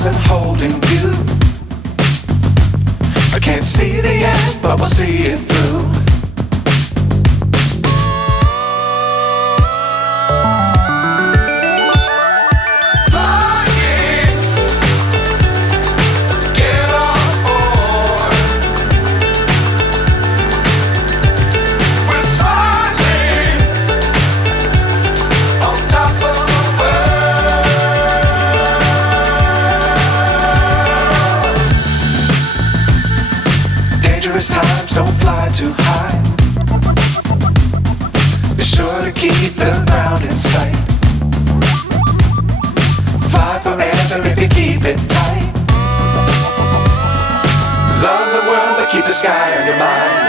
stars and holding you. I can't see the end, but we'll see it through. Times don't fly too high. Be sure to keep the ground in sight. Fly forever if you keep it tight. Love the world but keep the sky on your mind.